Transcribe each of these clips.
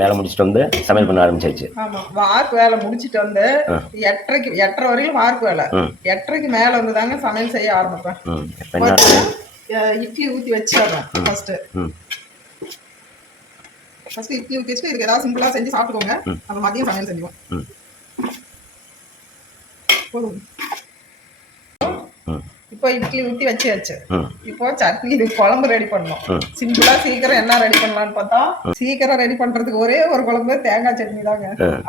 வேலை முடிச்சுட்டு வந்து சமையல் பண்ண ஆரம்பிச்சாச்சு. ஆமா வார்க்கு வேலை முடிச்சிட்டு வந்து. எட்டரைக்கு எட்டரை வரையிலும் வார்க்கு வேலை. எட்டரைக்கு மேல வந்து தாங்க சமையல் செய்ய ஆரம்பிப்பேன். இட்லி ஊத்தி வச்சிடுறேன் ஃபர்ஸ்ட் ஃபர்ஸ்ட் இட்லி ஊத்தி வச்சுட்டு இதுக்கு ஏதாவது சிம்பிளா செஞ்சு சாப்பிட்டுக்கோங்க. நம்ம மதியம் சமையல் செஞ்சுவோம் ம். போதும். இப்போ இட்லி ஊத்தி வச்சாச்சு ம் இப்போ சட்னி இது குழம்பு ரெடி பண்ணணும். ம். சிம்பிளா சீக்கிரம் என்ன ரெடி பண்ணலாம்னு பார்த்தா சீக்கிரம் ரெடி பண்றதுக்கு ஒரே ஒரு குழம்பு தேங்காய் சட்னி தாங்க.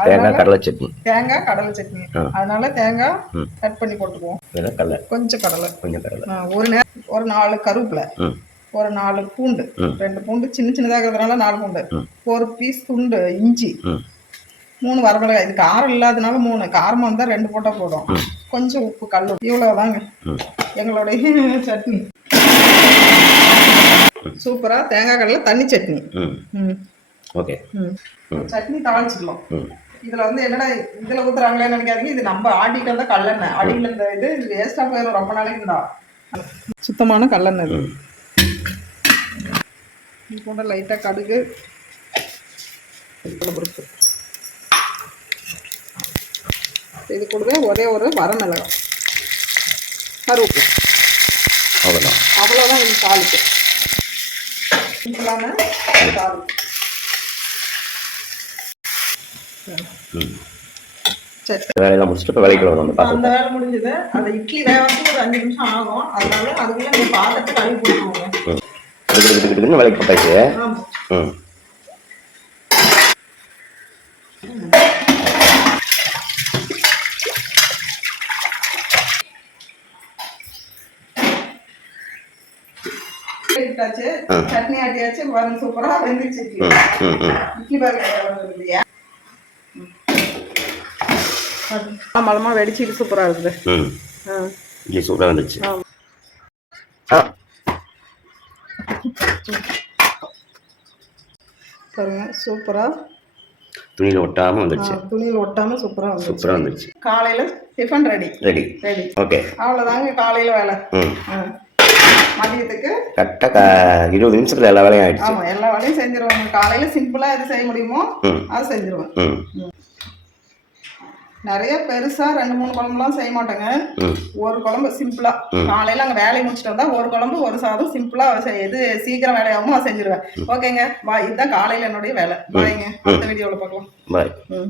தேங்காய் கடலை சட்னி. தேங்காய் கடலை சட்னி. அதனால தேங்காய். கட் பண்ணி போட்டுக்குவோம். கொஞ்சம் கடலை. கொஞ்சம் கடலை. ஒரு நே ஒரு நாலு கருவேப்பிலை. ஒரு நாலு பூண்டு. ரெண்டு பூண்டு சின்ன சின்னதாக இருக்கிறதுனால நாலு பூண்டு. ஒரு பீஸ் துண்டு இஞ்சி. மூணு வரமிளகாய். இது காரம் இல்லாதனால மூணு. காரமா இருந்தா ரெண்டு போட்டா போதும். ம். கொஞ்சம் உப்பு கல் இவ்வளவுதாங்க. ம். எங்களுடைய சட்னி. சூப்பரா. தேங்காய் கடலை தண்ணி சட்னி. ஓகே. சட்னி தாளிச்சிடலாம். ம். இதுல வந்து என்னடா இதுல ஊத்துறாங்களேன்னு நினைக்காதீங்க இது நம்ம ஆட்டிட்டு வந்த கல்லெண்ணெய். அடியில இந்த இது வேஸ்டா போயிடும் ரொம்ப நாளைக்கு இருந்தா சுத்தமான கல்லெண்ணெய் இது. கூட லைட்டா கடுகு பருப்பு. இது கூடவே ஒரே ஒரு வரமிளகாய் கருவேப்பிலை. அவ்வளோதான் அவ்வளோதான் இது தாளிப்பு. சிம்பிளான தாளிப்பு. ம். சரி. வேலையெல்லாம் முடிச்சுட்டு இப்போ வேலைக்கு வரணும் அந்த வேலை முடிஞ்சது. அந்த இட்லி வேகத்துக்கு ஒரு அஞ்சு நிமிஷம் ஆகும். அதனால அதுக்குள்ள இந்த பாத்திரத்தை கழுவி கிட்டுன்னு வேலைக்கு போட்டாச்சு. ம். இட்டாச்சு சட்னி ஆட்டியாச்சு. பாருங்க சூப்பரா வெந்துச்சு. இட்லி இல்லையா? மலமா வெடிச்சு சூப்பரா இருக்குது. ம் ஆ. இட்லி சூப்பராக வந்துச்சு. பாருங்க சூப்பரா. துணியில் ஒட்டாமல் வந்துடுச்சு ஆ, துணியில் ஒட்டாம சூப்பரா வந்து சூப்பராக வந்துடுச்சு காலையில tiffin ready ready ready okay அவ்வளவுதாங்க காலையில வேலை. ம். ஆ. மதியத்துக்கு? கரெக்டாக இருபது நிமிஷத்தில் எல்லா வேலையும் ஆயிடுச்சு. ஆமா எல்லா வேலையும் செஞ்சிருவாங்க காலையில சிம்பிளா எது செய்ய முடியுமோ அது செஞ்சிருவேன் நிறைய பெருசா ரெண்டு மூணு குழம்புலாம் செய்ய மாட்டேங்க. ஒரு குழம்பு சிம்பிளா காலையில அங்க வேலையை முடிச்சுட்டு வந்தா ஒரு குழம்பு ஒரு சாதம் சிம்பிளா எது சீக்கிரம் வேலையாகுமோ அதை செஞ்சிருவேன். ஓகேங்க. பாய் இதுதான் காலையில என்னுடைய வேலை. பாய்ங்க. அடுத்த வீடியோல பார்க்கலாம். பாய். ம்.